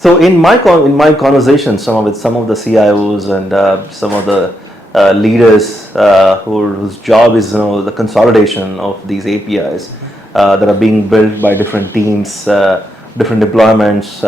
So in my conversations, with some of the CIOs and some of the leaders whose job is the consolidation of these APIs that are being built by different teams, different deployments,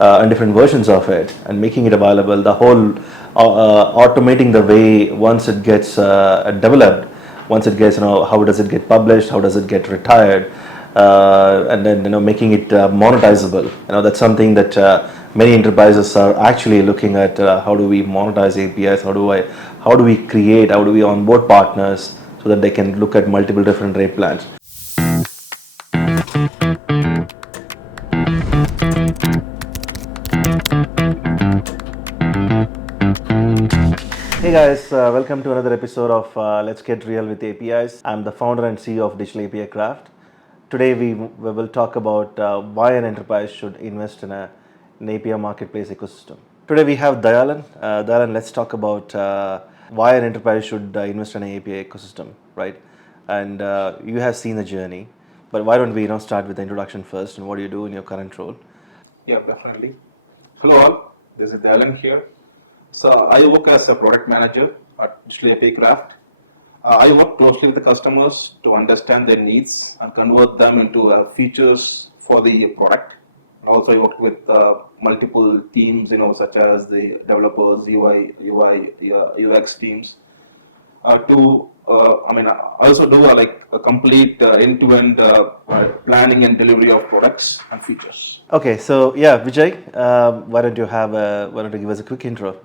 and different versions of it, and making it available. The whole automating the way once it gets developed, once it gets how does it get published, how does it get retired, and then making it monetizable. That's something that many enterprises are actually looking at. How do we monetize APIs? How do we onboard partners so that they can look at multiple different rate plans? Hey guys, welcome to another episode of Let's Get Real with APIs. I'm the founder and CEO of Digital API Craft. Today we will talk about why an enterprise should invest in an API marketplace ecosystem. Today we have Dayalan. Dayalan, let's talk about why an enterprise should invest in an API ecosystem, right? And you have seen the journey, but why don't we start with the introduction first, and what do you do in your current role? Yeah, definitely. Hello all, this is Alan here. So I work as a product manager at Digital API Craft. I work closely with the customers to understand their needs and convert them into features for the product. Also, I work with multiple teams, such as the developers, UI, UX teams, I also do a complete end-to-end planning and delivery of products and features. Okay, so yeah, Vijay, why don't you give us a quick intro?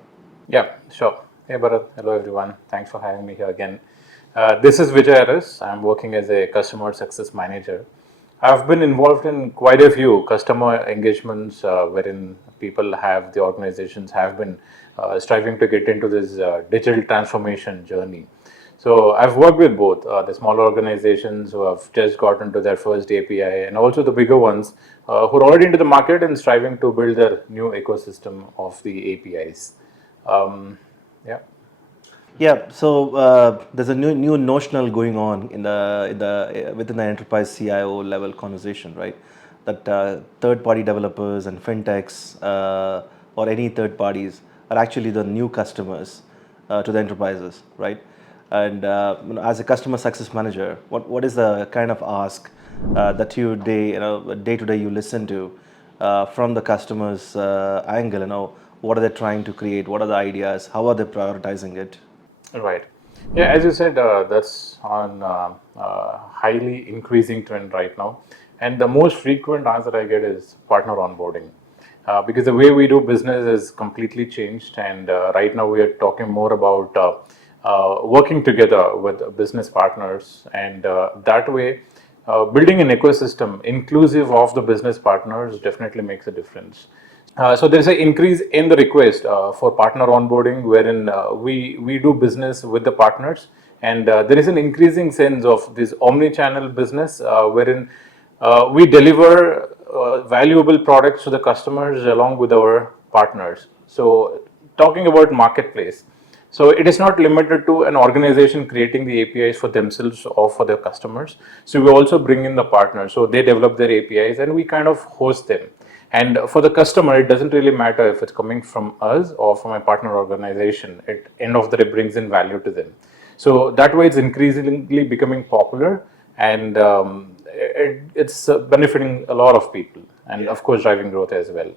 Yeah, sure. Hey, Bharat. Hello, everyone. Thanks for having me here again. This is Vijay Aris. I'm working as a customer success manager. I've been involved in quite a few customer engagements wherein the organizations have been striving to get into this digital transformation journey. So I've worked with both the smaller organizations who have just gotten to their first API and also the bigger ones who are already into the market and striving to build their new ecosystem of the APIs. Yeah. Yeah, so there's a new notional going on within the enterprise CIO level conversation, right? That third-party developers and fintechs or any third parties are actually the new customers to the enterprises, right? And as a customer success manager, what is the kind of ask that day to day you listen to from the customer's angle? What are they trying to create? What are the ideas? How are they prioritizing it? Right. Yeah, as you said, that's on highly increasing trend right now. And the most frequent answer I get is partner onboarding. Because the way we do business is completely changed. And right now we are talking more about working together with business partners. And that way, building an ecosystem inclusive of the business partners definitely makes a difference. So there is an increase in the request for partner onboarding, wherein we do business with the partners, and there is an increasing sense of this omni-channel business, wherein we deliver valuable products to the customers along with our partners. So talking about marketplace, so it is not limited to an organization creating the APIs for themselves or for their customers. So we also bring in the partners, so they develop their APIs and we kind of host them. And for the customer, it doesn't really matter if it's coming from us or from a partner organization. At end of the day, brings in value to them. So that way, it's increasingly becoming popular, and it's benefiting a lot of people, and of course, driving growth as well.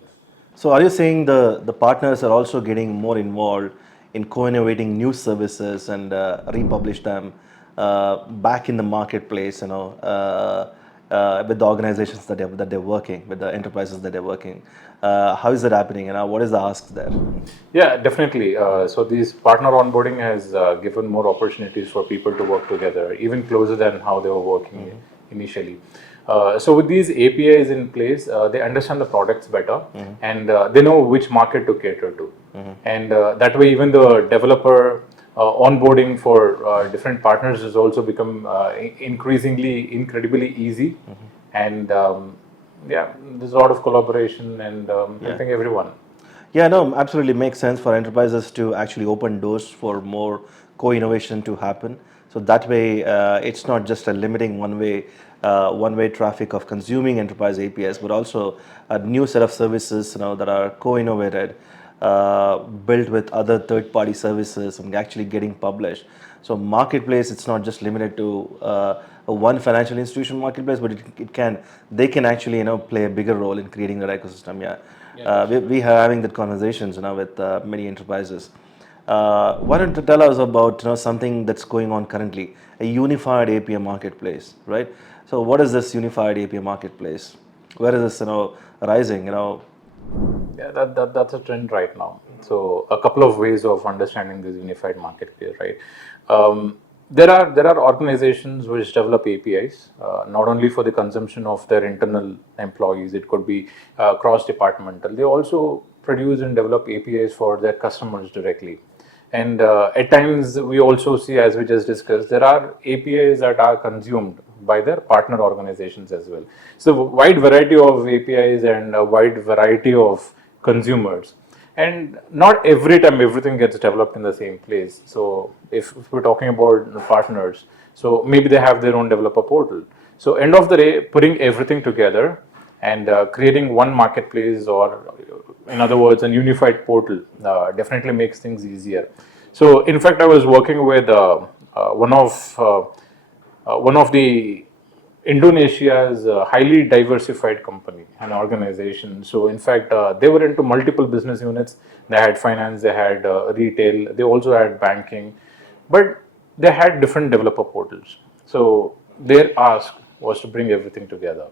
So are you saying the partners are also getting more involved in co-innovating new services and republish them back in the marketplace, with the organizations that they're working, with the enterprises that they're working? How is that happening, and what is the ask there? Yeah, definitely. So this partner onboarding has given more opportunities for people to work together, even closer than how they were working initially. So with these APIs in place, they understand the products better, and they know which market to cater to. And that way, even the developer onboarding for different partners has also become incredibly easy. And yeah, there's a lot of collaboration and helping everyone. Yeah, no, absolutely makes sense for enterprises to actually open doors for more co-innovation to happen. So that way, it's not just a limiting one-way traffic of consuming enterprise APIs, but also a new set of services, that are co-innovated, built with other third-party services and actually getting published. So marketplace, it's not just limited to a one financial institution marketplace, but they can actually play a bigger role in creating that ecosystem. Yeah, we are having that conversations with many enterprises. Why don't you tell us about something that's going on currently, a unified API marketplace, right? So what is this unified API marketplace? Where is this rising? Yeah, that's a trend right now. So a couple of ways of understanding this unified marketplace, right? There are organizations which develop APIs not only for the consumption of their internal employees. It could be cross departmental. They also produce and develop APIs for their customers directly. And at times, we also see, as we just discussed, there are APIs that are consumed by their partner organizations as well. So, wide variety of APIs and a wide variety of consumers. And not every time everything gets developed in the same place. So, if we're talking about partners, so maybe they have their own developer portal. So, end of the day, putting everything together and creating one marketplace, or in other words, a unified portal, definitely makes things easier. So in fact, I was working with one of the Indonesia's highly diversified company, an organization. So in fact, they were into multiple business units. They had finance, they had retail, they also had banking, but they had different developer portals. So their ask was to bring everything together.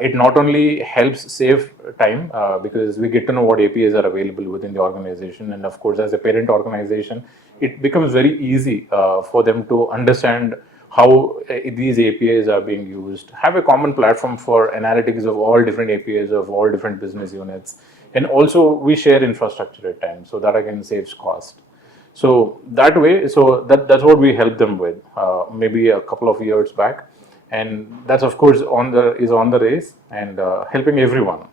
It not only helps save time because we get to know what APIs are available within the organization, and of course, as a parent organization, it becomes very easy for them to understand how these APIs are being used. Have a common platform for analytics of all different APIs of all different business units, and also we share infrastructure at times, so that again saves cost. So that way, that's what we help them with maybe a couple of years back, and that's of course on the race and helping everyone.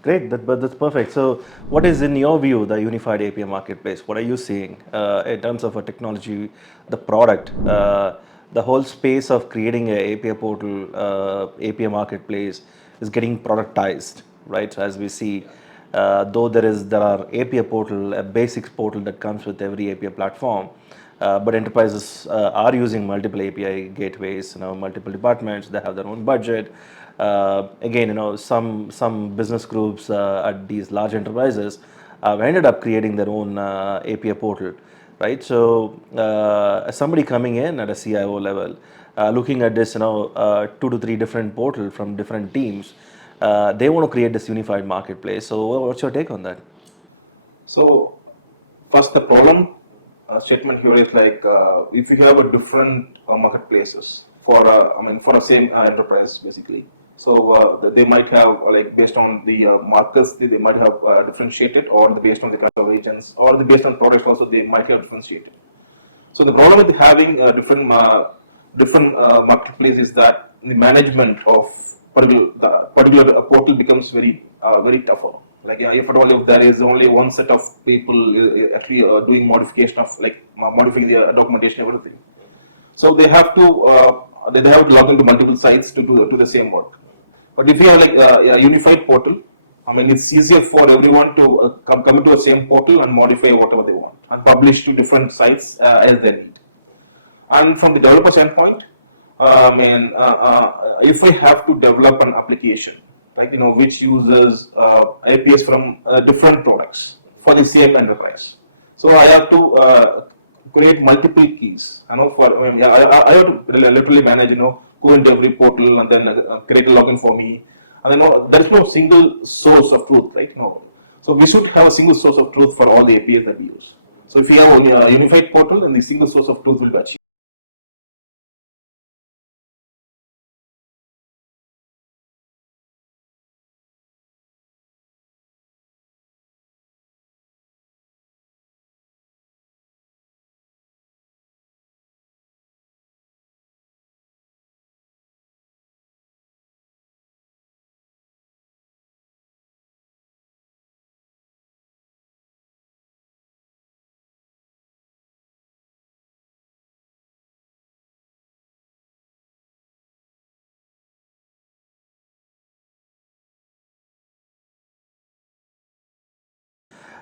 Great, but that's perfect. So, what is in your view the unified API marketplace? What are you seeing in terms of a technology, the product, the whole space of creating a API portal, API marketplace is getting productized, right? So as we see, though there are API portal, a basics portal that comes with every API platform. But enterprises are using multiple API gateways, multiple departments. They have their own budget. Again, some business groups at these large enterprises have ended up creating their own API portal, right? So somebody coming in at a CIO level, looking at this, 2 to 3 different portal from different teams, they want to create this unified marketplace. So what's your take on that? So first, the problem statement here is like if you have a different marketplaces for for the same enterprise basically. So they might have like based on the markets they might have differentiated, or based on the kind of regions, or based on products also they might have differentiated. So the problem with having different marketplace is that the management of particular portal becomes very tougher. Like if at all if there is only one set of people actually doing modification of like modifying the documentation everything, so they have to log into multiple sites to the same work. But if you have like a unified portal, it's easier for everyone to come into the same portal and modify whatever they want and publish to different sites as they need. And from the developer standpoint, if we have to develop an application, right, which uses APIs from different products for the same enterprise, so I have to create multiple keys. I have to literally manage, go into every portal and then create a login for me. And then there is no single source of truth, right? No. So we should have a single source of truth for all the APIs that we use. So if we have a unified portal, then the single source of truth will be achieved.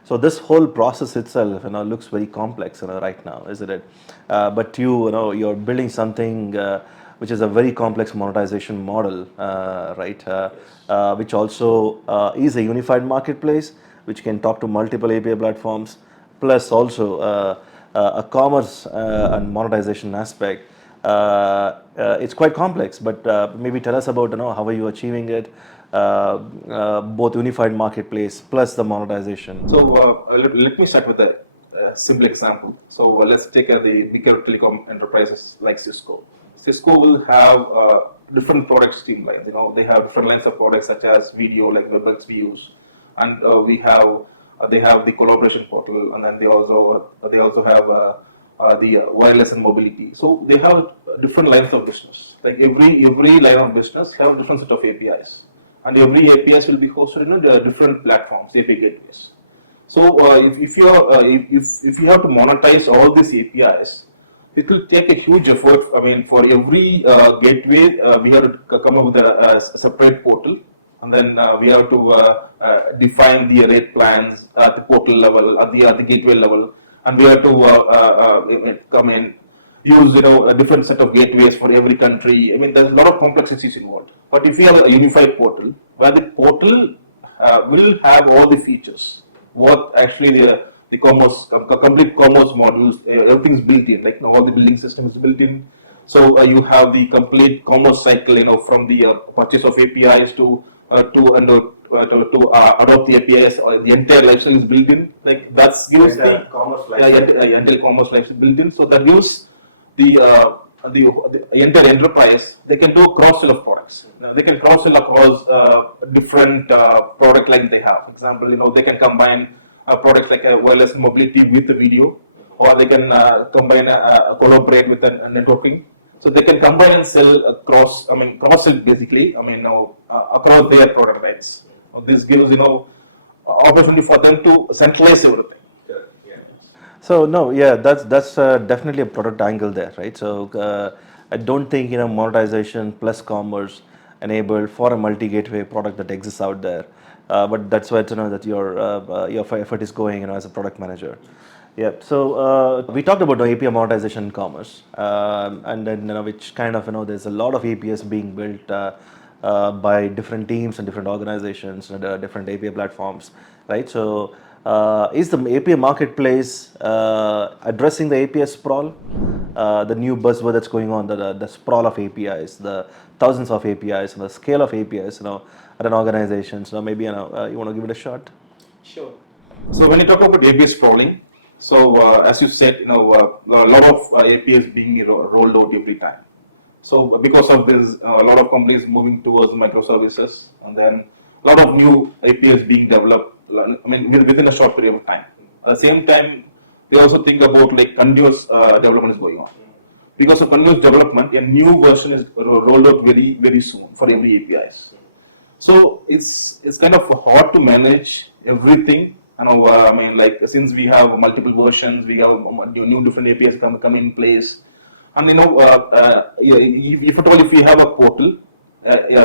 So this whole process itself, looks very complex, right now, isn't it? But you're building something which is a very complex monetization model, right? Which also is a unified marketplace, which can talk to multiple API platforms, plus also a commerce and monetization aspect. It's quite complex, but maybe tell us about how are you achieving it, both unified marketplace plus the monetization. So let me start with a simple example. So let's take the bigger telecom enterprises like Cisco. Cisco will have different product streamlines. They have different lines of products such as video, like WebEx we use, and they have the collaboration portal, and then they also have the wireless and mobility. So they have different lines of business. Like every line of business have a different set of APIs, and every APIs will be hosted in the different platforms, API gateways. So if you have to monetize all these APIs, it will take a huge effort. I mean, for every gateway, we have to come up with a separate portal, and then we have to define the rate plans at the portal level, at the gateway level, and we have to come in, use a different set of gateways for every country. I mean, there's a lot of complexities involved. But if you have a unified portal, where the portal will have all the features, what actually the commerce, complete commerce models, everything's built in, like all the building system is built in. So you have the complete commerce cycle, from the purchase of APIs to adopt the APIs, or the entire lifecycle is built in. Like that gives the commerce entire commerce lifecycle built in. So that gives the entire enterprise, they can do a cross sell of products. Now, they can cross sell across different product lines they have. For example, they can combine products like wireless mobility with the video, or they can collaborate with the networking. So they can combine and sell across. I mean, cross sell basically. Across their product lines. This gives opportunity for them to centralize everything. So no, yeah, that's definitely a product angle there, right? So I don't think monetization plus commerce enabled for a multi-gateway product that exists out there. But that's where that your effort is going, as a product manager. Yeah. So we talked about API monetization in commerce, and then which kind of there's a lot of APIs being built by different teams and different organizations and different API platforms, right? So is the API marketplace addressing the API sprawl, the new buzzword that's going on, the sprawl of APIs, the thousands of APIs, and the scale of APIs, at an organization? So maybe you want to give it a shot. Sure. So when you talk about API sprawling, so as you said, a lot of APIs being rolled out every time. So because of this, a lot of companies moving towards microservices, and then a lot of new APIs being developed. I mean, within a short period of time. At the same time, they also think about like continuous development is going on. Because of continuous development, a new version is rolled out very very soon for every APIs. So it's kind of hard to manage everything. Since we have multiple versions, we have new different APIs come in place, and if at all if we have a portal,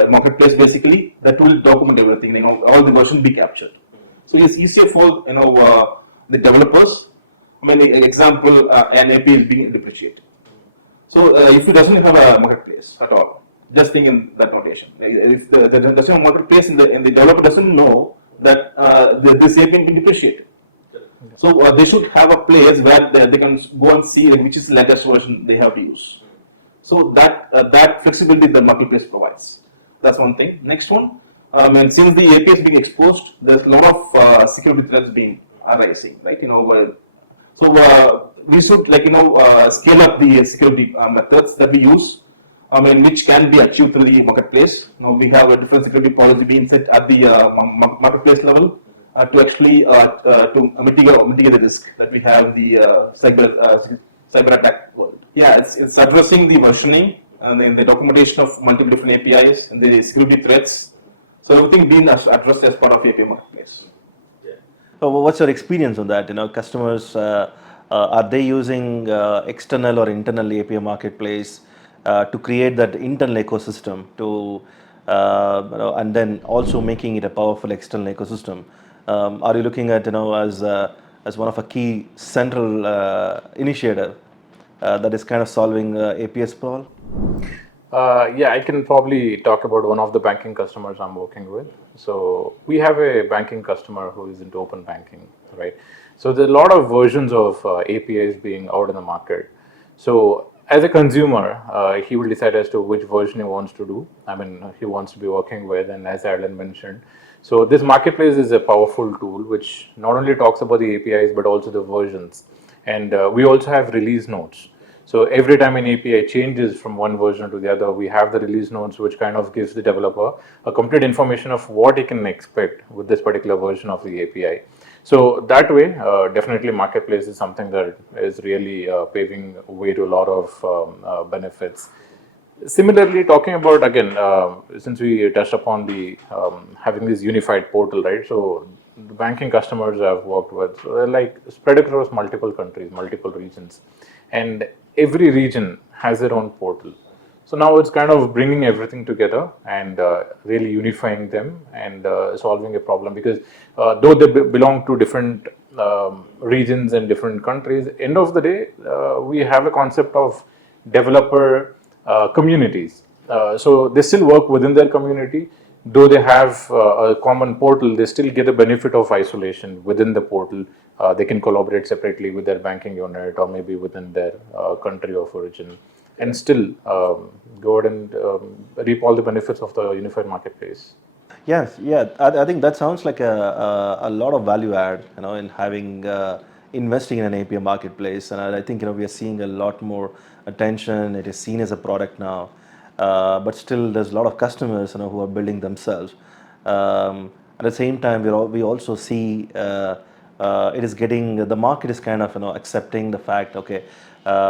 marketplace basically, that will document everything. All the versions be captured. So it's easier for the developers. I mean, example, an API is being depreciated. So if it doesn't have a marketplace at all, just think in that notation. If the doesn't have a marketplace and the developer doesn't know that this API can be depreciated. So they should have a place where they can go and see which is the latest version they have to use. So that flexibility the marketplace provides. That's one thing. Next one, since the API is being exposed, there's a lot of security threats being arising, right? So we should scale up the security methods that we use. Which can be achieved through the marketplace. We have a different security policy being set at the marketplace level to actually to mitigate the risk that we have the cyber attack world. Yeah, it's addressing the versioning and then the documentation of multiple different APIs and the security threats. So everything being addressed as part of API marketplace. So what's your experience on that? Customers, are they using external or internal API marketplace to create that internal ecosystem to and then also making it a powerful external ecosystem. Are you looking at as one of a key central initiative that is kind of solving API sprawl? Yeah, I can probably talk about one of the banking customers I'm working with. So we have a banking customer who is into open banking, right? So there are a lot of versions of APIs being out in the market. So as a consumer, he will decide as to which version he wants to do. I mean, he wants to be working with, and as Alan mentioned, so this marketplace is a powerful tool which not only talks about the APIs but also the versions, and we also have release notes. So every time an API changes from one version to the other, we have the release notes, which kind of gives the developer a complete information of what he can expect with this particular version of the API. So that way, definitely marketplace is something that is really paving way to a lot of benefits. Similarly, talking about again, since we touched upon the having this unified portal, right? So the banking customers I've worked with, so they're like spread across multiple countries, multiple regions, and every region has their own portal. So now it's kind of bringing everything together and really unifying them and solving a problem, because though they belong to different regions and different countries, end of the day, we have a concept of developer communities. So they still work within their community. Though they have a common portal, they still get the benefit of isolation within the portal. They can collaborate separately with their banking unit or maybe within their country of origin, and still go ahead and reap all the benefits of the unified marketplace. Yes, yeah, I think that sounds like a lot of value add, in having investing in an API marketplace, and I think we are seeing a lot more attention. It is seen as a product now, but still there's a lot of customers who are building themselves. At the same time, we also see it is getting, the market is kind of accepting the fact, okay,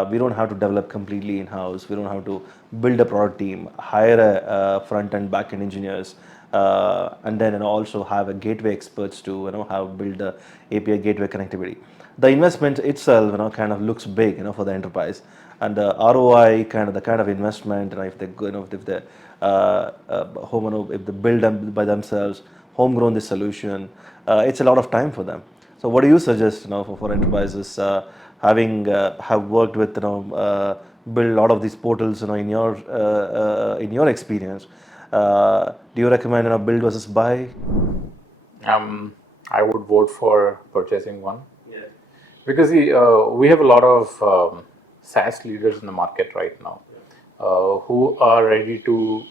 we don't have to develop completely in house. We don't have to build a product team, hire a front and back end engineers. And then also have a gateway experts to have build the API gateway connectivity. The investment itself kind of looks big for the enterprise, and the ROI the kind of investment, if they if they if they build them by themselves, homegrown this solution, it's a lot of time for them. So what do you suggest for enterprises have worked with build a lot of these portals in your experience? Do you recommend build versus buy? I would vote for purchasing one. Yeah. Because we have a lot of SaaS leaders in the market right now who are ready to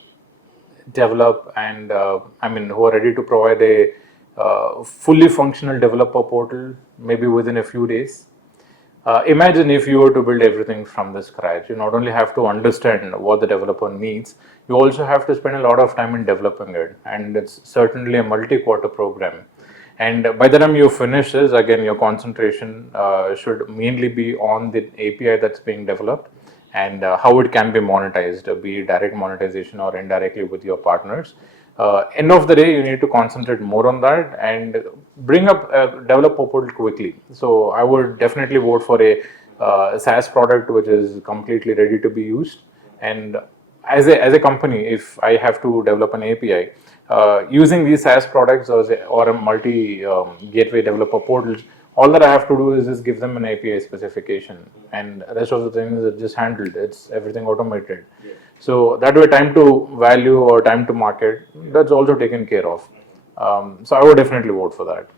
develop and who are ready to provide a fully functional developer portal maybe within a few days. Imagine if you were to build everything from the scratch. You not only have to understand what the developer needs, you also have to spend a lot of time in developing it, and it's certainly a multi-quarter program. And by the time you finish this, again, your concentration should mainly be on the API that's being developed and how it can be monetized, be it direct monetization or indirectly with your partners. End of the day, you need to concentrate more on that and bring up developer portal quickly. So I would definitely vote for a SaaS product which is completely ready to be used. And as a company, if I have to develop an API using these SaaS products or a multi gateway developer portals, all that I have to do is just give them an API specification, and the rest of the things are just handled. It's everything automated. Yeah. So that way, time to value or time to market, that's also taken care of. So I would definitely vote for that.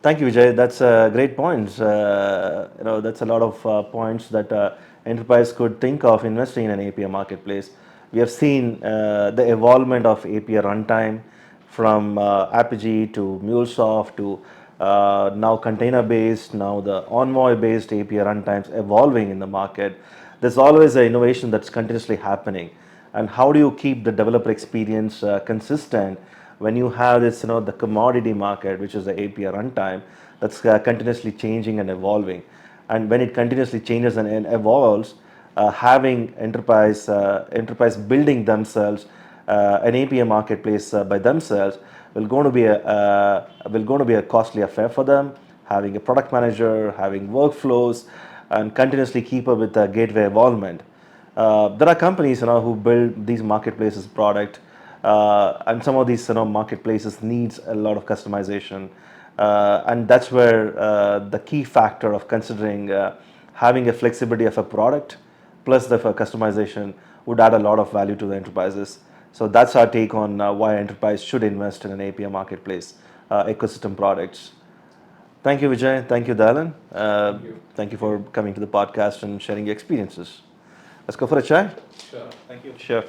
Thank you, Vijay. That's great points. That's a lot of points that enterprise could think of investing in an API marketplace. We have seen the evolvement of API runtime from Apigee to MuleSoft to now container-based, now the Envoy-based API runtimes evolving in the market. There's always an innovation that's continuously happening. And how do you keep the developer experience consistent when you have this, the commodity market, which is the API runtime, that's continuously changing and evolving? And when it continuously changes and evolves, having enterprise building themselves an API marketplace by themselves will going to be a costly affair for them. Having a product manager, having workflows, and continuously keep up with the gateway evolvement. There are companies who build these marketplaces product and some of these marketplaces needs a lot of customization, and that's where the key factor of considering having a flexibility of a product plus the customization would add a lot of value to the enterprises. So that's our take on why enterprise should invest in an API marketplace ecosystem products. Thank you, Vijay. Thank you, Dalan. Thank you for coming to the podcast and sharing your experiences. Let's go for a chai. Sure. Thank you. Sure.